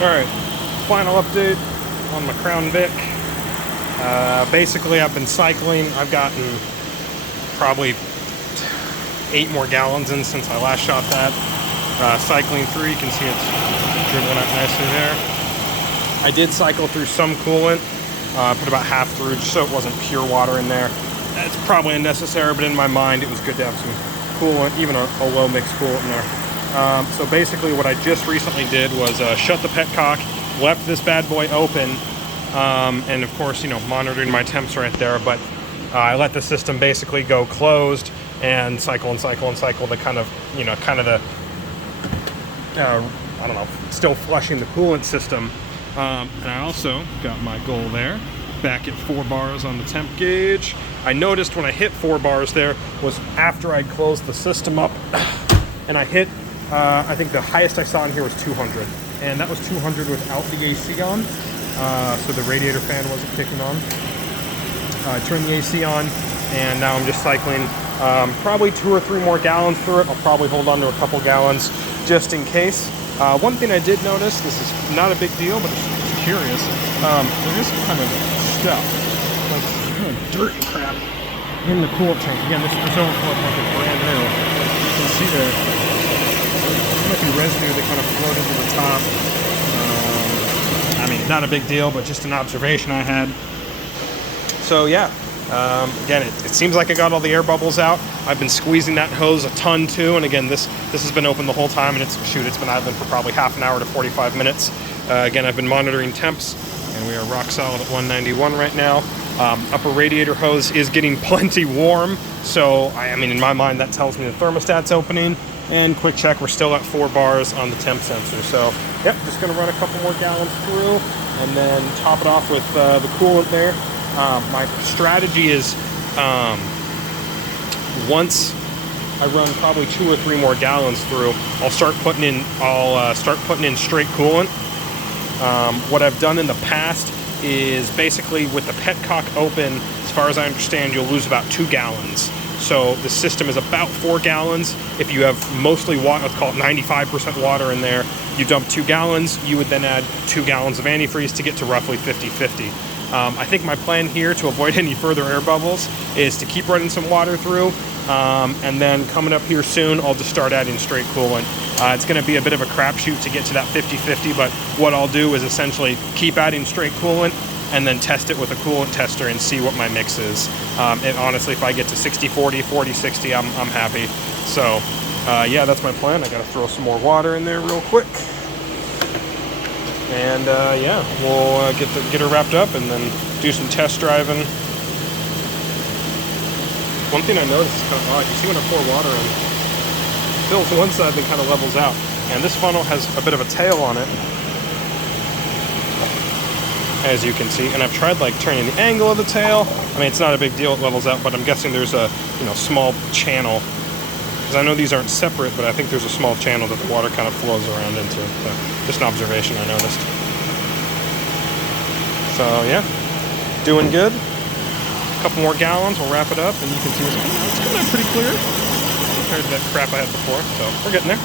Alright, final update on my Crown Vic. Basically, I've been cycling. I've gotten probably 8 more gallons in since I last shot that. Cycling through, you can see it's dribbling up nicely there. I did cycle through some coolant, put about half through just so it wasn't pure water in there. It's probably unnecessary, but in my mind it was good to have some coolant, even a low mix coolant in there. So basically what I just recently did was shut the petcock, left this bad boy open, and of course, you know, monitoring my temps right there, but I let the system basically go closed and cycle and cycle and cycle the kind of, you know, kind of the, I don't know, still flushing the coolant system. And I also got my goal there, back at 4 bars on the temp gauge. I noticed when I hit 4 bars there was after I closed the system up, and I hit, I think the highest I saw in here was 200, and that was 200 without the AC on, so the radiator fan wasn't kicking on. I turned the AC on, and now I'm just cycling probably 2 or 3 more gallons through it. I'll probably hold on to a couple gallons just in case. One thing I did notice, this is not a big deal, but it's curious, there is kind of stuff, like kind of dirt and crap in the coolant tank. Again, this overflow pump is brand new. You can see there might be residue that kind of floated to the top. I mean, not a big deal, but just an observation I had. So yeah, again, it seems like I got all the air bubbles out. I've been squeezing that hose a ton too, and again, this has been open the whole time, and it's been idling for probably half an hour to 45 minutes. Again, I've been monitoring temps, and we are rock solid at 191 right now. Upper radiator hose is getting plenty warm, so I mean, in my mind, that tells me the thermostat's opening. And quick check, we're still at 4 bars on the temp sensor. So, yep, just gonna run a couple more gallons through, and then top it off with the coolant there. My strategy is, once I run probably 2 or 3 more gallons through, I'll start putting in straight coolant. What I've done in the past is basically with the petcock open, as far as I understand, you'll lose about 2 gallons. So the system is about 4 gallons. If you have mostly water, let's call it 95% water in there, you dump 2 gallons, you would then add 2 gallons of antifreeze to get to roughly 50-50. I think my plan here to avoid any further air bubbles is to keep running some water through, and then coming up here soon, I'll just start adding straight coolant. It's going to be a bit of a crapshoot to get to that 50-50, but what I'll do is essentially keep adding straight coolant and then test it with a coolant tester and see what my mix is. And honestly, if I get to 60-40, 40-60, I'm happy. So yeah, that's my plan. I got to throw some more water in there real quick. And yeah, we'll get her wrapped up and then do some test driving. One thing I noticed is kind of odd. You see when I pour water in, it fills one side and kind of levels out. And this funnel has a bit of a tail on it, as you can see. And I've tried like turning the angle of the tail. I mean, it's not a big deal, it levels out, but I'm guessing there's a, you know, small channel. Because I know these aren't separate, but I think there's a small channel that the water kind of flows around into. So just an observation I noticed. So yeah, doing good. A couple more gallons, we'll wrap it up, and you can see it's coming out pretty clear compared to that crap I had before. So we're getting there.